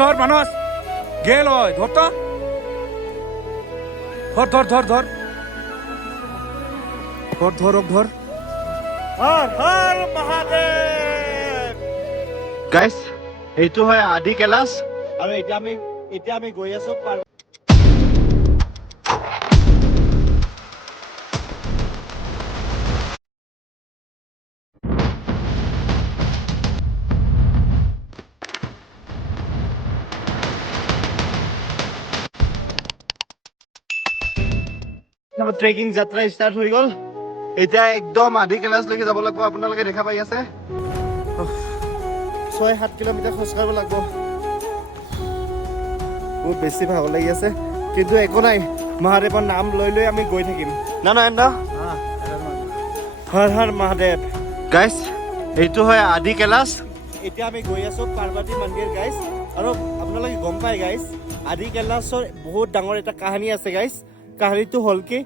ধৰ মানস গেল ধৰ তো ধৰ ধৰ ধৰ ধৰ ধৰ ধৰ ধৰ হৰ হৰ মহাদেৱ গাইস এইটো হয় আদি কেলাস আৰু এতিয়া আমি গৈ আছো ট্ৰেকিং যাত্ৰা ষ্টাৰ্ট হৈ গ'ল এতিয়া একদম আদি কেলাসলৈকে যাব লাগিব আপোনালোকে দেখা পাই আছে 6-7 কিলোমিটাৰ খোজ কাঢ়িব লাগিব বহুত বেছি ভাগৰ লাগি আছে কিন্তু একো নাই মহাদেৱৰ নাম লৈ লৈ আমি গৈ থাকিম না নয়ন হৰ হৰ মহাদেৱ গাইস এইটো হয় আদি কেলাস এতিয়া আমি গৈ আছো পাৰ্বতী মন্দিৰ গাইস আৰু আপোনালোকে গম পাই গাইস আদি কেলাসৰ বহুত ডাঙৰ এটা কাহিনী আছে গাইস কাহিনীটো হ'ল কি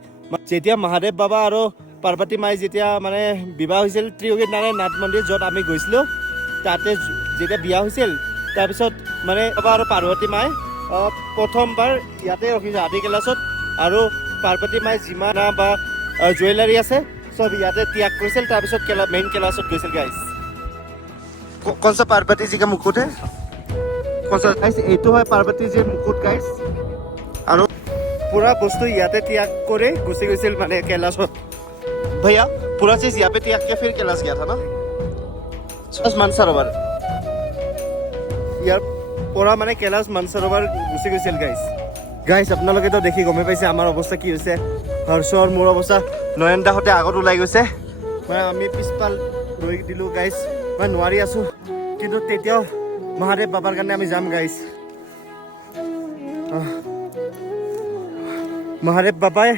যেতিয়া মহাদেৱ বাবা আৰু পাৰ্বতী মাই যেতিয়া মানে বিবাহ হৈছিল ত্ৰিয়োগী নাৰায়ণ নাথ মন্দিৰ য'ত আমি গৈছিলোঁ তাতে যেতিয়া বিয়া হৈছিল তাৰপিছত মানে বাবা আৰু পাৰ্বতী মাই প্ৰথমবাৰ ইয়াতে ৰখিছে আদি কেলাসত আৰু পাৰ্বতী মাই যিমান বা জুৱেলাৰী আছে চব ইয়াতে ত্যাগ কৰিছিল তাৰপিছত মেইন কেলাসত গৈছিল গাইছ कौन सा पार्वती जी का मुकुट है कौन सा गाइस এইটো হয় পাৰ্বতী জীৰ মুকুট গাইছ আৰু पूरा বস্তু ইয়াতে ত্যাগ কৰি গুচি গৈছিল মানে कैलाशत भैया पूरा चीज यहाँ पे त्याग के फिर कैलाश गया था ना मानसरोवर ইয়াৰ পৰা মানে कैलाश मानसरोवर গুচি গৈছিল গাইছ আপোনালোকে তো দেখি গমে পাইছে আমাৰ অৱস্থা কি হৈছে হৰ্ষৰ মোৰ অৱস্থা নয়ন দাহতে আগত ওলাই গৈছে মানে আমি পিছপাল ৰৈ দিলো গাইছ মই নোৱাৰি আছো কিন্তু তেতিয়াও মহাদেৱ বাবাৰ কাৰণে আমি যাম গাইছ মহাদেৱ বাবাই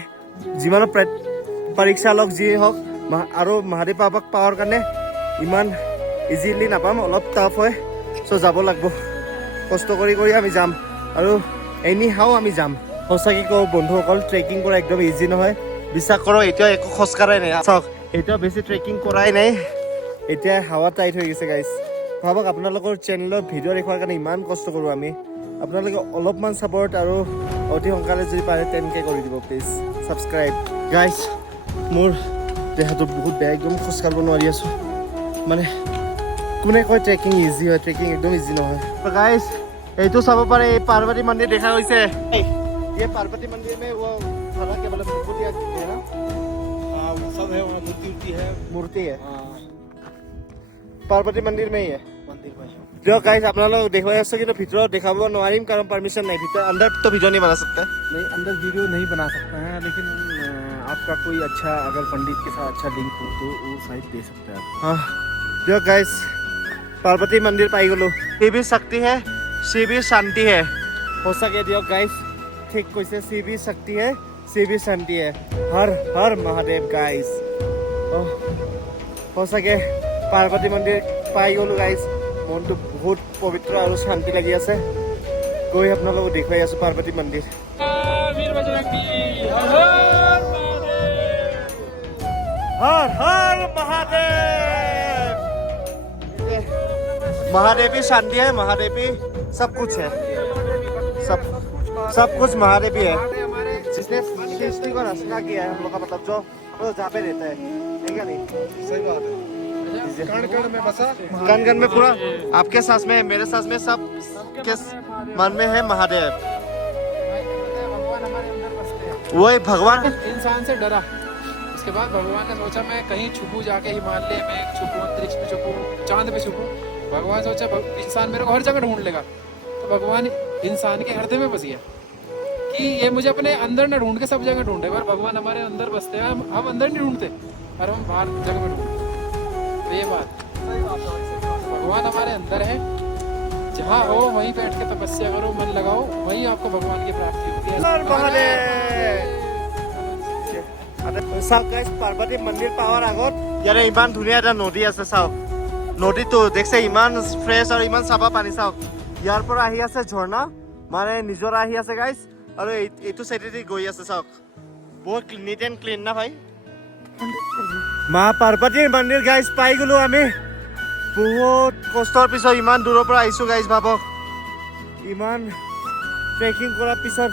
যিমান পৰীক্ষা লওক যি হওক আৰু মহাদেৱ বাবাক পাৱাৰ কাৰণে ইমান ইজিলি নাপাম অলপ টাফ হয় চ' যাব লাগিব কষ্ট কৰি কৰি আমি যাম আৰু এনি হাও আমি যাম সঁচাকৈ কওঁ বন্ধুসকল ট্ৰেকিং কৰা একদম ইজি নহয় বিশ্বাস কৰক এতিয়া একো খোজ কঢ়াই নাই চাওক এতিয়া বেছি ট্ৰেকিং কৰাই নাই এতিয়া হাৱা টাইট হৈ গৈছে গাইছ ভাবক আপোনালোকৰ চেনেলৰ ভিডিঅ' দেখুৱাৰ কাৰণে ইমান কষ্ট কৰোঁ আমি আপোনালোকে অলপমান ছাপৰ্ট আৰু অতি সোনকালে যদি পাৰে 10K কৰি দিব প্লিজ ছাবস্ক্ৰাইব গাইছ মোৰ দেহাটো বহুত বেয়া একদম খোজ কাঢ়িব নোৱাৰি আছোঁ মানে কোনে কয় ট্ৰেকিং ইজি হয় ট্ৰেকিং একদম ইজি নহয় গাইছ এইটো চাব পাৰে এই পাৰ্বতী মন্দিৰ দেখা হৈছে ये पार्वती मंदिर में वो खड़ा के मतलब मुकुट है ना सब है वहाँ मूर्ति है मूर्ति है पार्वती मंदिर में ही है मंदिर में जो गाइस আপোনালোক দেখুৱাই আছে কিন্তু ভিতৰত দেখাব নোৱাৰিম কাৰণ পাৰমিशन নাই ভিতৰ अंदर तो वीडियो नहीं बना सकते नहीं अंदर वीडियो नहीं बना सकते हैं लेकिन आपका कोई अच्छा अगर पंडित के साथ अच्छा लिंक हो तो वो साइड दे सकते हैं हाँ जो गाइस पार्वती मंदिर पाई गलो ये भी शक्ति है शिव भी शांति है हो सके दियो गाइस ठीक कैसे शिव भी शक्ति है शिव भी शांति है हर हर महादेव गाइस हो सके पार्वती मंदिर पाई गलो गाइस মনটো বহুত পবিত্ৰ আৰু শান্তি লাগি আছে গৈ আপোনালোকক দেখুৱাই আছো পাৰ্বতী মন্দিৰ हर हर महादेव महादेवी शांति है महादेवी सब कुछ है सब कुछ महादेवी है जिसने सृष्टि को रचना किया है हम लोग का मतलब जो जहाँ पे रहता है ठीक है नहीं सही बात है कण में बसा कण में पूरा आपके सांस में मेरे सांस में सब के मन में है महादेव वही भगवान इंसान से डरा उसके बाद भगवान ने सोचा मैं कहीं छुपू जाके हिमालय में छुपू अंतरिक्ष में छुपू चांद पे छुपू भगवान सोचा इंसान मेरे को हर जगह ढूंढ लेगा तो भगवान इंसान के हृदय में बस गया कि ये मुझे अपने अंदर न ढूंढ के सब जगह ढूंढे पर भगवान हमारे अंदर बसते हैं हम अंदर नहीं ढूंढते और हम बाहर जगह में ढूंढते ये बात भगवान हमारे अंदर है जहाँ हो वहीं बैठ के तपस्या करो मन लगाओ वहीं आपको भगवान की प्राप्ति होती है চাওক গাইছ পাৰ্বতী মন্দিৰ পাৱাৰ আগত ইয়াৰে ইমান ধুনীয়া এটা নদী আছে চাওক নদীটো দেখছে ইমান ফ্ৰেছ আৰু ইমান চাফা পানী চাওক ইয়াৰ পৰা আহি আছে ঝৰ্ণা মানে নিজৰা আহি আছে গাইছ আৰু এইটো চাইডেদি গৈ আছে চাওক বহুত নিট এণ্ড ক্লিন না ভাই মা পাৰ্বতীৰ মন্দিৰ গাইছ পাই গ'লো আমি বহুত কষ্টৰ পিছত ইমান দূৰৰ পৰা আহিছোঁ গাইছ ভাবক ইমান ট্ৰেকিং কৰাৰ পিছত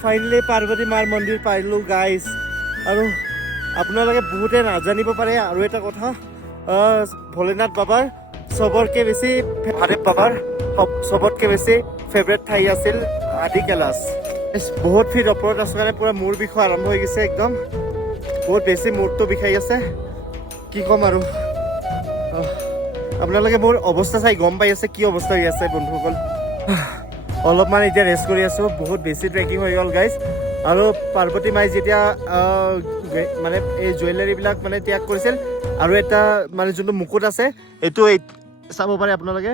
ফাইনেলি পাৰ্বতী মাৰ মন্দিৰ পাইলোঁ গাইজ। আৰু আপোনালোকে বহুতে নাজানিব পাৰে আৰু এটা কথা, ভোলেনাথ বাবাৰ চবতকৈ বেছি মহাদেৱ বাবাৰ চবতকৈ বেছি ফেভৰেট ঠাই আছিল আদি কৈলাশ। বহুত ফিট ওপৰত আছে কাৰণে পূৰা মূৰ বিষয় আৰম্ভ হৈ গৈছে একদম, বহুত বেছি মূৰটো বিষাই আছে, কি ক'ম আৰু। আপোনালোকে মোৰ অৱস্থা চাই গম পাই আছে কি অৱস্থা হৈ আছে বন্ধুসকল। অলপমান এতিয়া ৰেষ্ট কৰি আছোঁ, বহুত বেছি ট্ৰেকিং হৈ গ'ল গাইজ। আৰু পাৰ্বতী মাই যেতিয়া মানে এই জুৱেলাৰীবিলাক মানে ত্যাগ কৰিছিল, আৰু এটা মানে যোনটো মুকুট আছে এইটো চাব পাৰে আপোনালোকে,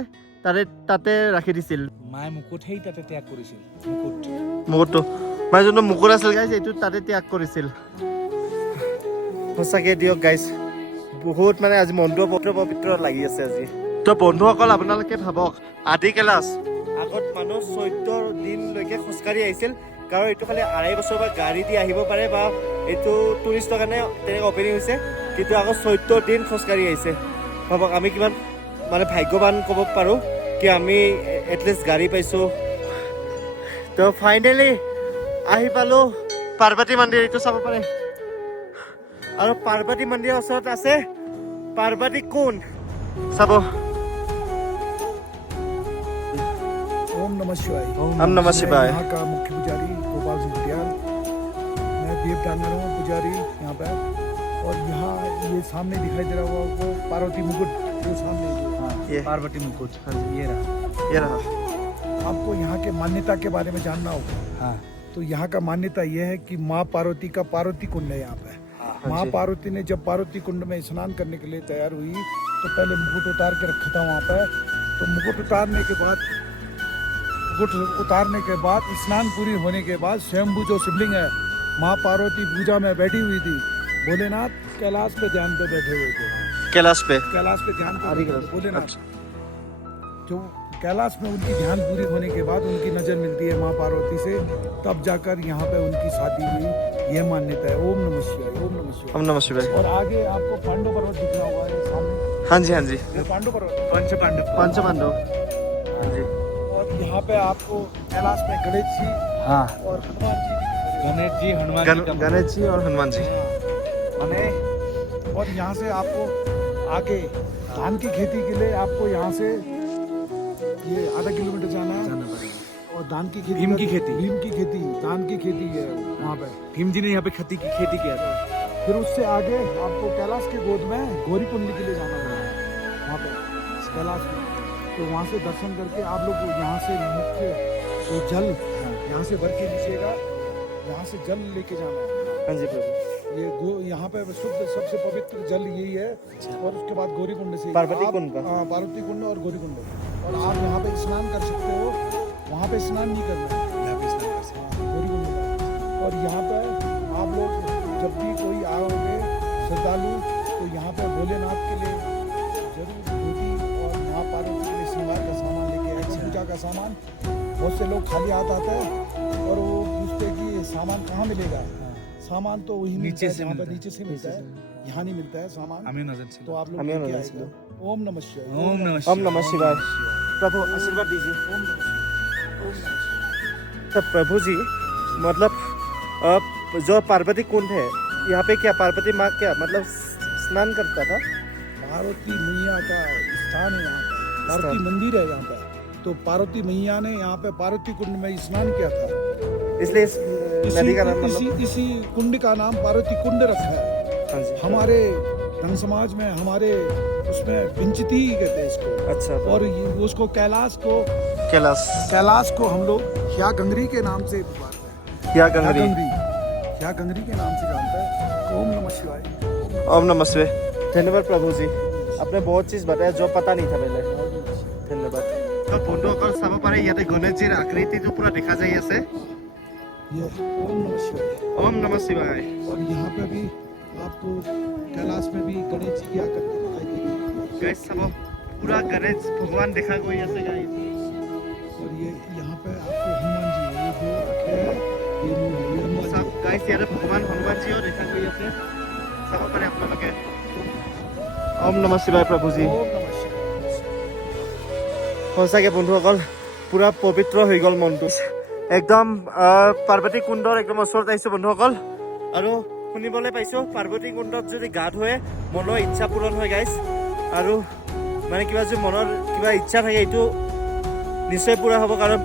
তাতে ৰাখি দিছিল মায়ে মুকুট সেই তাতে ত্যাগ কৰিছিল, মুকুটটো মানে যোনটো মুকুট আছিল গাইজ এইটো তাতে ত্যাগ কৰিছিল। সঁচাকৈ দিয়ক গাইজ, বহুত মানে আজি মনটো পবিত্ৰ লাগি আছে আজি। তো বন্ধুসকল আপোনালোকে ভাবক, আদি কৈলাশ আগত মানুহ 14 দিনলৈকে খোজকাঢ়ি আহিছিল, কাৰণ এইটো খালি 2.5 বছৰ বা গাড়ী দি আহিব পাৰে বা এইটো টুৰিষ্টৰ কাৰণে তেনেকৈ অপেনিং হৈছে, কিন্তু আগত 14 দিন খোজকাঢ়ি আহিছে। ভাবক আমি কিমান মানে ভাগ্যৱান ক'ব পাৰোঁ কি আমি এটলিষ্ট গাড়ী পাইছোঁ। তো ফাইনেলি আহি পালোঁ পাৰ্বতী মন্দিৰ, এইটো চাব পাৰে। আৰু পাৰ্বতী মন্দিৰৰ ওচৰত আছে পাৰ্বতী কুণ্ড, চাব। ओम नमः शिवाय। ओम नमः शिवाय। यहाँ का मुख्य पुजारी गोपाल सिंह पटियाल, मैं देव डांगर हूँ पुजारी यहाँ पर। और यहाँ ये सामने दिखाई दे रहा हुआ वो पार्वती मुकुट, जो सामने ये पार्वती मुकुट, ये रहा। आपको यहाँ के मान्यता के बारे में जानना होगा। हाँ, तो यहाँ का मान्यता ये है कि माँ पार्वती का पार्वती कुंड है यहाँ पे। माँ जी। पार्वती ने जब पार्वती कुंड में स्नान करने के लिए तैयार हुई तो पहले मुकुट उतार के रखा था वहाँ पे। तो मुकुट उतारने के बाद स्नान पूरी होने के बाद स्वयंभू जो शिवलिंग है, माँ पार्वती पूजा में बैठी हुई थी, भोलेनाथ कैलाश पे ध्यान पे बैठे हुए थे। कैलाश पे कैलाश पे ध्यान पे आदि बैठे थे कैलाश। भोलेनाथ। जो कैलाश में उनकी ध्यान पूरी होने के बाद उनकी नजर मिलती है माँ पार्वती से, तब जाकर यहाँ पे उनकी शादी हुई, यह मान्यता है। ओम नमः शिवाय, ओम नमः शिवाय। ओम नमः शिवाय। और आगे आपको पांडव पर्वत दिख रहा होगा ये सामने, हाँ जी, हाँ जी, ये पांडव पर्वत। पंच पांडव। पंच पांडव। हाँ जी। और यहाँ पे आपको कैलाश में गणेश जी हाँ, और हनुमान जी दिख रहे हैं। गणेश जी, हनुमान जी का गणेश जी और हनुमान जी। माने और यहाँ से आपको आगे धान की खेती के लिए आपको यहाँ से ये आधा किलोमीटर जाना है। जाना पड़ेगा। और धान की खेती, भीम की खेती। भीम की खेती, धान की खेती है वहाँ पे। भीम जी ने यहाँ पे खेती किया था। फिर उससे आगे आपको कैलाश के गोद में गौरी कुंड के लिए जाना पड़ेगा वहाँ पे कैलाश में। तो वहाँ से दर्शन करके आप लोग यहाँ से मुख्य तो जल यहाँ से भर के लीजिएगा, यहाँ से जल लेके जाना है। हाँ जी प्रभु। ये यहाँ पे शुद्ध सबसे पवित्र जल यही है। और उसके बाद गौरी कुंड से पार्वती आप- कुंड का? हाँ, पार्वती कुंड और गौरी कुंड। और आप यहाँ पे स्नान कर सकते हो, वहाँ पे स्नान नहीं करना है, यहाँ पे स्नान कर सकते हैं। गौरी कुंड में। और यहाँ पे आप लोग जब भी कोई आओगे श्रद्धालु, तो यहाँ पे भोलेनाथ के लिए जरूर धोती और माँ पार्वती के लिए श्रृंगार का सामान लेके आए, पूजा का सामान। बहुत से लोग खाली हाथ आते हैं और वो पूछते हैं कि ये सामान कहाँ मिलेगा। सामान तो वही नीचे मिलता है, से जहाँ पे मिलता है। नीचे से मिलता है, यहाँ नहीं मिलता है सामान। हमें नजर से तो आप लोग हमें लेके नजर से आएगा। ओम नमः शिवाय। ओम नमः ओम नमः शिवाय। प्रभु आशीर्वाद दीजिए। ओम नमः शिवाय। ओम नमः शिवाय। तो प्रभु जी मतलब जो पार्वती कुंड है यहाँ पे क्या पार्वती माँ क्या मतलब स्नान करता था? पार्वती मैया का स्थान है यहाँ पे, पार्वती मंदिर है यहाँ पे। तो पार्वती मैया ने यहाँ पे पार्वती कुंड में स्नान किया था, इसलिए इस नदी का नाम इसी कुंड का नाम पार्वती कुंड रखा है। हाँ जी। हमारे धन समाज में हमारे उसमें विंचती कहते हैं इसको। अच्छा और उसको कैलाश कैलाश को हम लोग ह्या गंगरी के नाम से पुकारते हैं। या गंगरी। ह्या गंगरी के नाम से जानता है। ओम नमः शिवाय। ओम नमः शिवाय। धन्यवाद प्रभु जी, आपने बहुत चीज बताया जो पता नहीं था पहले। धन्यवाद। तो বন্ধুসকল চাব পাৰে ইয়াতে গণেশজীৰ আকৃতিটো পুৰা দেখা যায় আছে। ये ओम नमः शिवाय। ओम नमः शिवाय। और यहाँ पे भी आपको कैलाश में भी गणेश जी की आकृति दिखाई देगी। गाइस চাব পুৰা গণেশ ভগৱান দেখা গৈ আছে गाइस। और ये यहाँ पे आपको हनुमान जी है, ये जो आँखें हैं, ये मुँह है, ये हनुमान सब जी। गाइस ইয়াতে ভগৱান হনুমানজীও দেখা গৈ আছে, চাব পাৰে আপোনালোকে। ওম নমঃ শিৱায় প্ৰভু জি। ओम नमः शिवाय। সঁচাকৈ বন্ধুসকল পুৰা পবিত্ৰ হৈ গ'ল মনটো একদম পাৰ্বতী কুণ্ডৰ একদম ওচৰত আহিছোঁ বন্ধুসকল আৰু শুনিবলৈ পাইছোঁ পাৰ্বতী কুণ্ডত যদি গা ধুৱে মনৰ ইচ্ছা পূৰণ হয় গাইজ আৰু মানে কিবা যদি মনৰ কিবা ইচ্ছা থাকে এইটো নিশ্চয় পূৰা হ'ব কাৰণ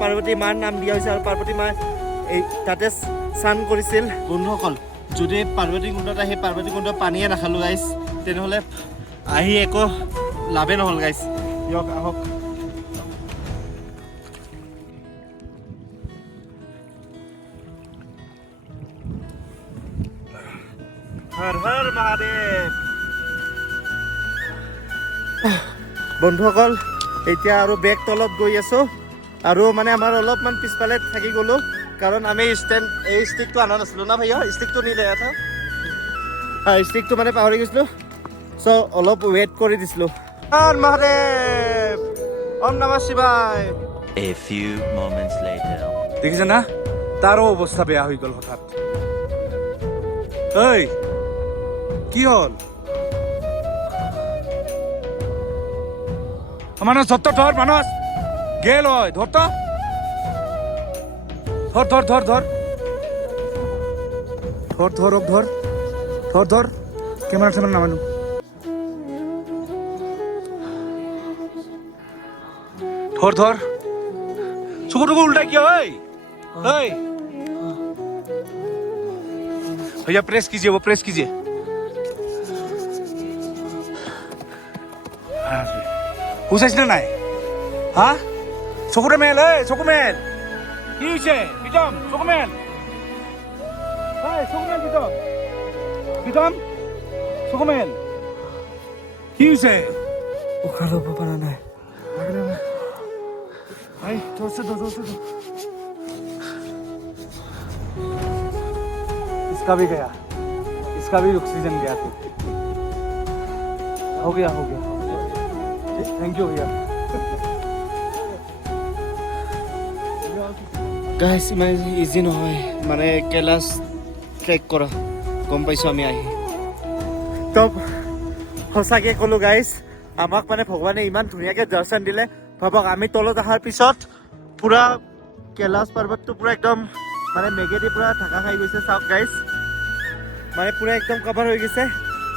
পাৰ্বতী মাৰ নাম দিয়া হৈছে আৰু পাৰ্বতী মাৰ এই তাতে স্নান কৰিছিল বন্ধুসকল যদি পাৰ্বতী কুণ্ডত আহি পাৰ্বতী কুণ্ডত পানীয়ে নাখালোঁ গাইজ তেনেহ'লে আহি একো লাভেই নহ'ল গাইজ দিয়ক আহক হৰ হৰ মহাদেৱ বন্ধুসকল এতিয়া আৰু বেগ তলত গৈ আছোঁ আৰু মানে আমাৰ অলপমান পিছফালে থাকি গ'লোঁ কাৰণ আমি এই ষ্টিকটো অনা নাছিলোঁ না ভাইয়া ষ্টিকটো নিলে এটা ষ্টিকটো মানে পাহৰি গৈছিলোঁ চ' অলপ ৱেইট কৰি দিছিলোঁ হৰ মহাদেৱ ওম নমঃ শিৱায় A few moments later. দেখিছে না তাৰো অৱস্থা বেয়া হৈ গ'ল হঠাৎ ঐ কি হ'ল মানস ধৰ মানস গেল হয় ধৰ কেমেৰা নামানো ধৰ চকুটুকু উল্টাই কিয় भैया प्रेस कीजिए वो प्रेस कीजिए হুচাইছে নাই হা চকুৰে মেল চকু মেল কি হৈছে প্ৰীতম চকু মেল প্ৰীতম চকু মেল কি হৈছে উশাহ ল'ব পৰা নাই इसका भी गया इसका भी ऑक्सीजन गया तो हो गया थैंक यू भैया গাইজ ইমান ইজি নহয় মানে कैलाश ট্ৰেক কৰা গম পাইছোঁ আমি আহি তো সঁচাকৈ ক'লোঁ গাইজ আমাক মানে ভগৱানে ইমান ধুনীয়াকৈ দৰ্শন দিলে ভাবক আমি তলত অহাৰ পিছত পুৰা कैलाश পৰ্বতটো পুৰা একদম মানে মেঘেদি পুৰা ঢাকা খাই গৈছে চাওক গাইজ মানে পুৰা একদম কভাৰ হৈ গৈছে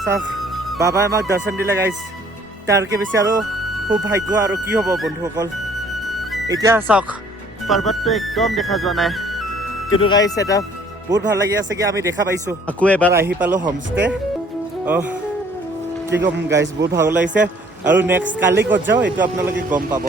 চাওক বাবাই আমাক দৰ্শন দিলে গাইজ তাৰকে বেছি আৰু খুব ভাগ্য আৰু কি হ'ব বন্ধুসকল এতিয়া চাওক পৰ্বতটো একদম দেখা যোৱা নাই কিন্তু গাইজ এটা বহুত ভাল লাগি আছে কি আমি দেখা পাইছোঁ আকৌ এবাৰ আহি পালোঁ হোমষ্টে কি ক'ম গাইজ বহুত ভাল লাগিছে আৰু নেক্সট কালি ক'ত যাওঁ এইটো আপোনালোকে গম পাব